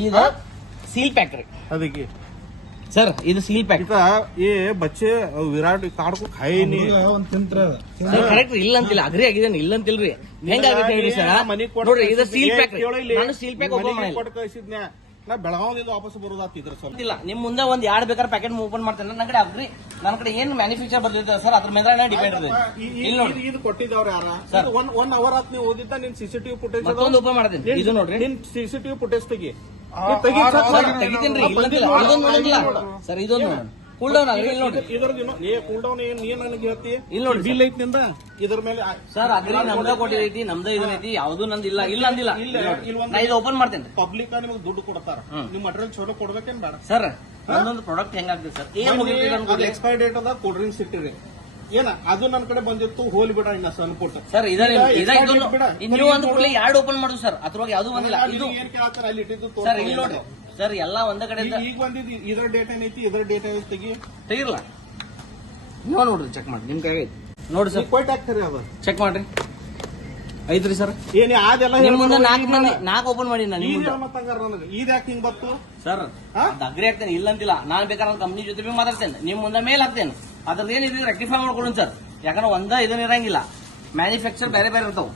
ಇದು seal pack ಅದಕ್ಕೆ sir ಇದು सील पैक ये बच्चे विराट कार्ड को खाए नहीं ಕರೆಕ್ಟ್ ಇಲ್ಲ ಅಂತಿಲ್ಲ ಅಗ್ರಿ ಆಗಿದ್ದೇನೆ ಇಲ್ಲ ಅಂತಿಲ್ರಿ ಹೆಂಗಾಗುತ್ತೆ ಹೇಳಿ ಸರ್ ನೋಡ್ರಿ ಇದು सील पैक ನಾನು सील पैक ಓಪನ್ ಮಾಡಿಲ್ಲ ನಾ ಬೆಳಗಾವಿಯಿಂದ ವಾಪಸ್ ಬರೋದಾತಿದ್ರ ಸ್ವಲ್ಪ ಇಲ್ಲ ನಿಮ್ ಮುಂದೆ ಒಂದ್ ಎರಡು ಬೇಕಾದ್ರೆ ಪ್ಯಾಕೆಟ್ ಓಪನ್ ಮಾಡ್ತೇನೆ ನನ್ನ ಕಡೆ ಅಗ್ರಿ ನನ್ನ ಕಡೆ ಏನ್ ಮ್ಯಾನುಫ್ಯಾಕ್ಚರ್ ಬರ್ತಿದೆ ಸರ್ ಅದ್ರ ಮೇಲೆ ಡಿಪೆಂಡ್ ಇದೆ ಇಲ್ಲಿ ನೋಡಿ ಇದು ಕೊಟ್ಟಿದ್ದವ್ರ ಯಾರ ಒನ್ ಅವರ್ ಆತ್ ನೀವು ಓದಿದ್ದ ನಿನ್ ಸಿಸಿಟಿವಿ ಫುಟೇಜ್ ಮತ್ತೊಂದು ಓಪನ್ ಮಾಡ್ತೀನಿ ಇದು ನೋಡ್ರಿ ನಿನ್ ಸಿಸಿಟಿವಿ ಫುಟೇಜ್ ತೆಗಿ ತೆಗಿತೀನಿ ಇದೊಂದು ನೋಡಿಲ್ಲ ಸರ್ ಇದೊಂದು ಕೂಲ್ ಡೌನ್ ಆಗಲಿ ಇಲ್ಲಿ ನೋಡ್ರಿ ಇದ್ರದ್ದು ಕೂಲ್ ಡೌನ್ ಏನ್ ನನಗೆ ಹೇಳ್ತಿ ಇಲ್ಲಿ ನೋಡಿ ಬಿಲ್ ಐತಿ ನಿಂದ ಇದ್ರ ಮೇಲೆ ಸರ್ ಅಗ್ರಿ ನಮ್ದ ಕೊಟ್ಟಿದೈತಿ ನಮ್ದ ಇದೈತಿ ಯಾವ್ದು ನಂದು ಇಲ್ಲ ಇಲ್ಲ ಅಂದಿಲ್ಲ ನಾ ಇದು ಓಪನ್ ಮಾಡ್ತೇನೆ ಪಬ್ಲಿಕ್ ನಿಮಗೆ ದುಡ್ಡು ಕೊಡ್ತಾರ ನಿಮ್ ಮಟೀರಿಯಲ್ ಚೋಟ ಕೊಡ್ಬೇಕೇನ್ ಬೇಡ ಸರ್ ಒಂದೊಂದು ಪ್ರಾಡಕ್ಟ್ ಹೆಂಗಾಗ್ತದೆ ಸರ್ ಏನ್ ಎಕ್ಸ್ಪೈರ್ ಡೇಟ್ ಅದ ಕೂಲ್ ಡ್ರಿಂಕ್ಸ್ ಇಟ್ಟಿರಿ ಏನ ಅದು ನನ್ನ ಕಡೆ ಬಂದಿತ್ತು ಹೋಲಿ ಬಿಡ ಇನ್ನ ಅನ್ಕೊಟ್ಟು ಸರ್ ನೀವು ಒಂದು ಕೂಡಲೇ ಎರಡು ಓಪನ್ ಮಾಡುದು ಸರ್ ಅದ್ರೊಳಗೆ ಯಾವ್ದು ಬಂದಿಲ್ಲ ಇದು ಏನ್ ಕೇಳ್ತಾರ ಅಲ್ಲಿ ಇಟ್ಟಿದ್ದು ಸರ್ ಇಲ್ಲಿ ನೋಡ್ರಿ ಸರ್ ಎಲ್ಲ ಒಂದ ಕಡೆ ಈಗ ಬಂದಿದ್ದು ಇದ್ರ ಡೇಟ್ ಏನೈತಿ ಇದ್ರ ಡೇಟ್ ಏನೈತಿ ತೆಗಿರಲ್ಲ ನೀವು ನೋಡ್ರಿ ಚೆಕ್ ಮಾಡಿ ನಿಮ್ ಕೈ ಐತಿ ನೋಡಿ ಸರ್ ಕೊಟ್ಟು ಹಾಕ್ತಾರೆ ಅದು ಚೆಕ್ ಮಾಡ್ರಿ ಐತ್ರಿ ಸರ್ ಏನ್ ಅದೆಲ್ಲ ನಿಮ್ ಮುಂದೆ ನಾಲ್ಕು ಓಪನ್ ಮಾಡಿ ನಾನು ನನಗೆ ಇದ್ ಯಾಕೆ ಹಿಂಗ್ ಬತ್ತು ಸರ್ ಅಗ್ರಿ ಆಗ್ತೇನೆ ಇಲ್ಲ ಅಂತಿಲ್ಲ ನಾನ್ ಬೇಕಾದ್ರೆ ಕಂಪ್ನಿ ಜೊತೆ ಮಾತಾಡ್ತೇನೆ ನಿಮ್ ಮುಂದೆ ಮೇಲ್ ಹಾಕ್ತೇನೆ ಅದ್ರದ್ದು ಏನಿದೆ ರೆಕ್ಟಿಫೈ ಮಾಡ್ಕೊಡಿ ಸರ್ ಯಾಕಂದ್ರೆ ಇದನ್ನ ಇರಂಗಿಲ್ಲ ಮ್ಯಾನುಫ್ಯಾಕ್ಚರ್ ಬೇರೆ ಬೇರೆ ಇರ್ತಾವ